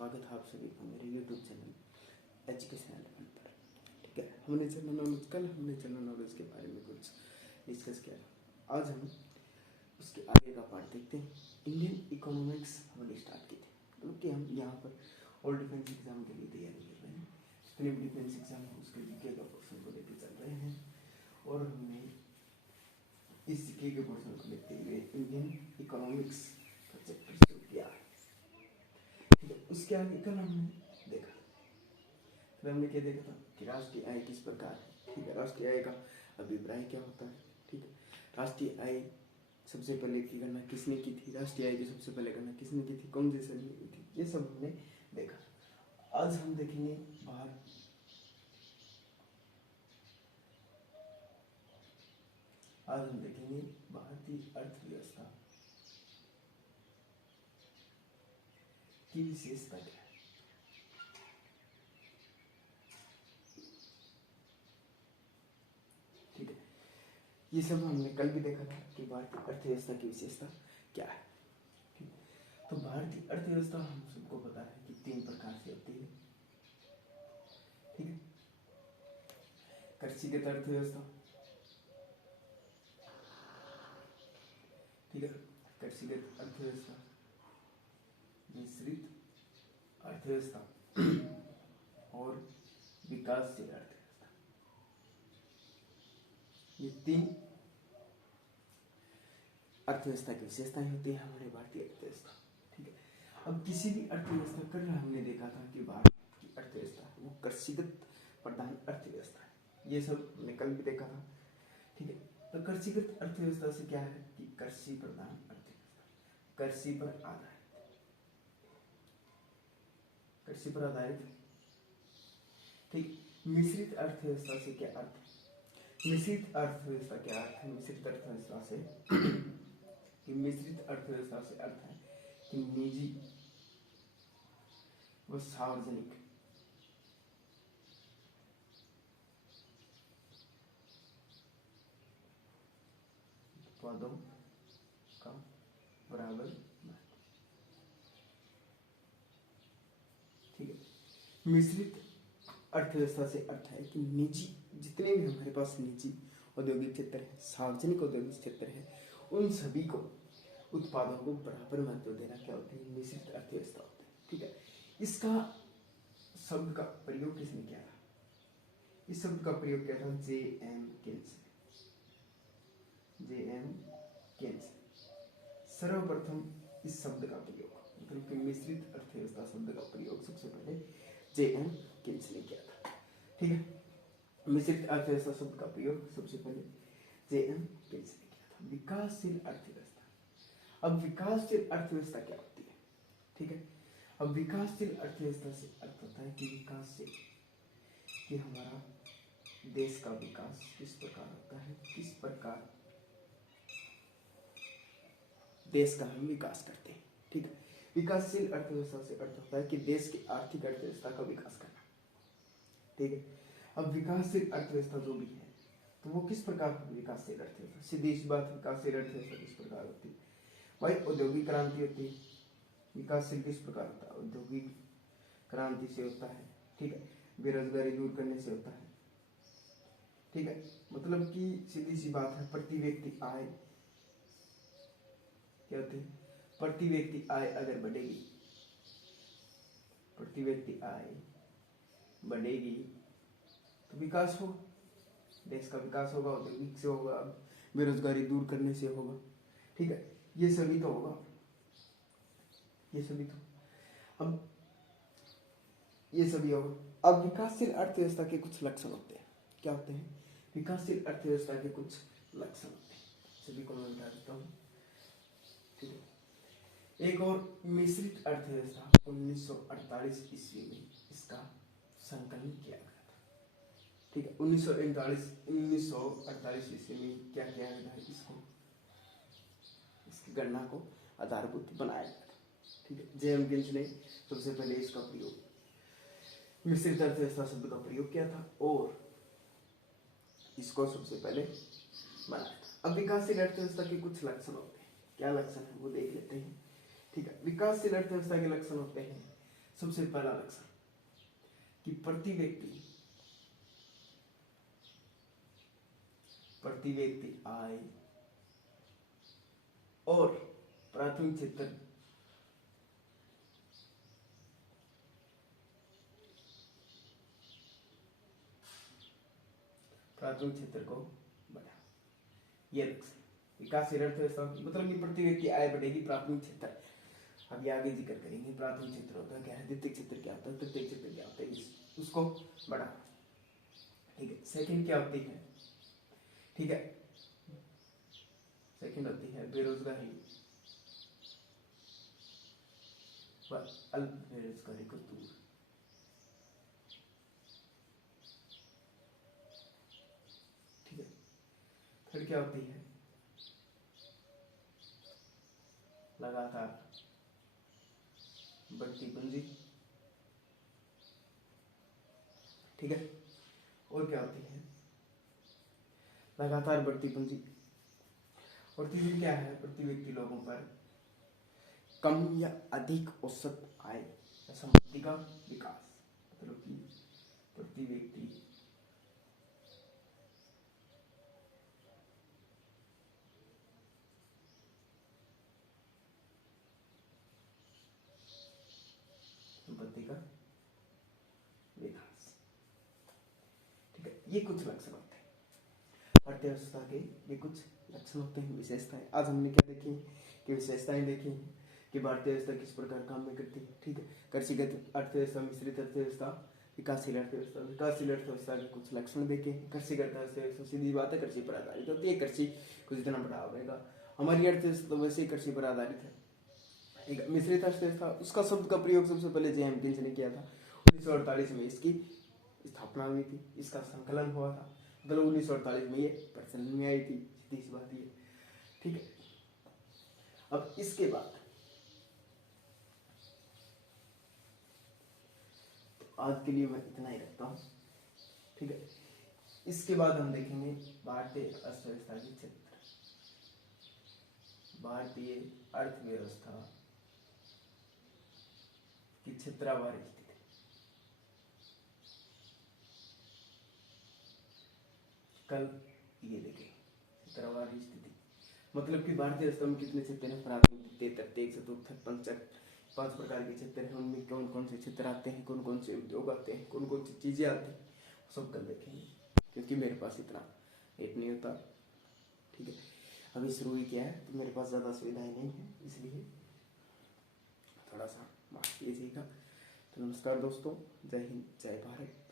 स्वागत है आप सभी का मेरे यूट्यूब चैनल एजुकेशन एलिमेंट पर। ठीक है, हमने जनरल नॉलेज के बारे में कुछ डिस्कस किया। आज हम उसके आगे का पार्ट देखते हैं। इंडियन इकोनॉमिक्स हमने स्टार्ट की थी, मतलब कि हम यहाँ पर ऑल डिफेंस एग्जाम के लिए तैयारी कर रहे हैं। जितने भी डिफेंस एग्जाम है उसके जीके का पोर्शन को लेकर चल रहे हैं और हमने इस जीके के पोर्शन को लेते हुए इंडियन इकोनॉमिक्स का चैप्टर शुरू किया। उसके आगे कल हमने देखा, फिर हमने क्या देखा था कि राष्ट्रीय आय किस प्रकार है। ठीक है, राष्ट्रीय आय का अभिप्राय क्या होता है। ठीक है, राष्ट्रीय आय सबसे पहले की गणना किसने की थी, राष्ट्रीय आय की सबसे पहले गणना किसने की थी, कौन सी सदी में की थी, ये सब हमने देखा। आज हम देखेंगे भारतीय अर्थव्यवस्था की विशेषता क्या है। ठीक है, ये सब हमने कल भी देखा था कि भारतीय अर्थव्यवस्था की विशेषता क्या है। ठीक है, तो भारतीय अर्थव्यवस्था हम सबको पता है कि 3 प्रकार से होती है। ठीक है, कृषिगत अर्थव्यवस्था, ठीक है, कृषिगत अर्थव्यवस्था, मिश्रित अर्थव्यवस्था और विकासशील अर्थव्यवस्था। ये 3 अर्थव्यवस्था की विशेषताएं होती है हमारे भारतीय अर्थव्यवस्था। ठीक है, अब किसी भी अर्थव्यवस्था कर हमने देखा था कि भारत की अर्थव्यवस्था वो कृषिगत प्रधान अर्थव्यवस्था है। ये सब हमने कल भी देखा था। ठीक है, तो कृषिगत अर्थव्यवस्था से क्या है कि कृषि प्रधान अर्थव्यवस्था, कृषि पर आधारित, कृषि पर आधारित। ठीक, मिश्रित अर्थव्यवस्था से क्या अर्थ है, मिश्रित अर्थव्यवस्था क्या अर्थ है, मिश्रित अर्थव्यवस्था से कि मिश्रित अर्थव्यवस्था से अर्थ है कि निजी व सार्वजनिक उत्पादों का बराबर महत्व। ठीक है, मिश्रित अर्थव्यवस्था से अर्थ है कि निजी, जितने भी हमारे पास निजी औद्योगिक क्षेत्र है, सार्वजनिक औद्योगिक क्षेत्र है, उन सभी को उत्पादों को बराबर महत्व देना क्या होती है, मिश्रित अर्थव्यवस्था होती है। ठीक है, इसका शब्द का प्रयोग किसने किया था, इस शब्द का प्रयोग किया था J.M. केन्स ने। J.M. केन्स सर्वप्रथम इस शब्द का प्रयोग, मतलब कि मिश्रित अर्थव्यवस्था शब्द का प्रयोग सबसे पहले J.M. केन्स ने किया था। ठीक है, मिश्रित अर्थव्यवस्था शब्द का प्रयोग सबसे पहले J.M. केन्स ने किया था। विकासशील अर्थव्यवस्था, अब विकासशील अर्थव्यवस्था क्या होती है। ठीक है, अब विकासशील अर्थव्यवस्था से अर्थ होता है कि विकासशील, कि हमारा देश का विकास किस प्रकार होता है, किस प्रकार देश का हम विकास करते हैं। ठीक है, विकासशील अर्थव्यवस्था से अर्थ होता है कि देश की आर्थिक अर्थव्यवस्था का विकास करना। ठीक है, अब विकासशील अर्थव्यवस्था जो भी है तो वो किस प्रकार की विकासशील अर्थव्यवस्था, सीधी सी बात, विकासशील अर्थव्यवस्था किस प्रकार होती है भाई, औद्योगिक क्रांति होती है। विकासशील किस प्रकार होता है, औद्योगिक क्रांति से होता है। ठीक है, बेरोजगारी दूर करने से होता है। ठीक है, मतलब कि सीधी सी बात है, प्रति व्यक्ति आय क्या होती है, प्रति व्यक्ति आय अगर बढ़ेगी, प्रति व्यक्ति आय बढ़ेगी तो विकास होगा, देश का विकास होगा, औद्योगिक से होगा, बेरोजगारी दूर करने से होगा। ठीक है, ये सभी तो होगा, ये सभी तो, अब ये सभी होगा। अब विकासशील अर्थव्यवस्था के कुछ लक्षण होते हैं, क्या होते हैं, विकासशील अर्थव्यवस्था के कुछ लक्षण होते हैं, सभी को मैं बता देता हूँ। ठीक है, एक और मिश्रित अर्थव्यवस्था 1948 ईस्वी में इसका संकलन किया गया था। ठीक है, 1948 ईस्वी में क्या किया गया है, इसको, इसकी गणना को आधारभूत बनाया गया था। ठीक है, J.M. केन्स ने सबसे पहले इसका प्रयोग, मिश्रित अर्थव्यवस्था शब्द का प्रयोग किया था और इसको सबसे पहले बनाया था। अब विकासशील अर्थव्यवस्था के कुछ लक्षण होते हैं, क्या लक्षण है वो देख लेते हैं। ठीक है, विकासशील अर्थव्यवस्था के लक्षण होते हैं, सबसे पहला लक्षण कि प्रति व्यक्ति आय और प्राथमिक क्षेत्र को बढ़ा। ये लक्षण विकासशील अर्थव्यवस्था मतलब कि प्रति व्यक्ति आय बढ़ेगी, प्राथमिक क्षेत्र अभी आगे जिक्र करेंगे। प्राथमिक क्षेत्र होता है क्या है, द्वितीय क्षेत्र क्या होता है, तृतीय क्षेत्र क्या होता है, उसको बढ़ा। ठीक है, सेकंड क्या होती है, ठीक है, सेकंड होती है बेरोजगारी व अल्प बेरोजगारी को दूर। ठीक है, फिर क्या होती है लगातार बढ़ती पूंजी। ठीक है, और क्या होती है लगातार बढ़ती पूंजी। और तीसरी क्या है, प्रति व्यक्ति लोगों पर कम या अधिक औसत आय या संपत्ति का विकास। मतलब कि प्रति व्यक्ति संपत्ति का विकास। ठीक है, ये कुछ लक्षण होते हैं अर्थव्यवस्था के, ये कुछ लक्षण होते हैं, विशेषताएं। आज हमने क्या देखी कि विशेषताएं देखी कि भारतीय अर्थव्यवस्था किस प्रकार काम में करती है। ठीक है, कृषिगत अर्थव्यवस्था, मिश्रित अर्थव्यवस्था, विकासशील अर्थव्यवस्था। विकासशील अर्थव्यवस्था के कुछ लक्षण देखे। कृषिगत अर्थव्यवस्था सीधी बात है कृषि पर आधारित होती है, कृषि को जितना बढ़ावा देगा। हमारी अर्थव्यवस्था तो वैसे ही कृषि पर आधारित है। एक मिश्रित अर्थव्यवस्था, उसका शब्द का प्रयोग सबसे पहले जे हेम्किंस ने किया था। 1948 में इसकी स्थापना हुई थी, इसका संकलन हुआ था, मतलब 1948 में ये प्रचलन में आई थी, सीधी सी बात ये। ठीक है, अब इसके बाद आज के लिए मैं इतना ही रखता हूँ। ठीक है, इसके बाद हम देखेंगे भारतीय अर्थव्यवस्था की क्षेत्र, भारतीय अर्थव्यवस्था की क्षेत्रवार स्थिति। कल ये देखेंगे क्षेत्रवार स्थिति, मतलब कि भारतीय अर्थव्यवस्था में कितने क्षेत्र हैं, प्राथमिक, द्वितीय, तृतीय, चतुर्थ, पंचक, 5 प्रकार के क्षेत्र हैं। उनमें कौन कौन से क्षेत्र आते हैं, कौन कौन से उद्योग आते हैं, कौन कौन सी चीजें आती हैं, सब कल देखेंगे, क्योंकि मेरे पास इतना नेट नहीं होता। ठीक है, अभी शुरू ही किया है तो मेरे पास ज़्यादा सुविधाएं नहीं है, इसलिए थोड़ा सा माफ कीजिएगा। तो नमस्कार दोस्तों, जय हिंद, जय भारत।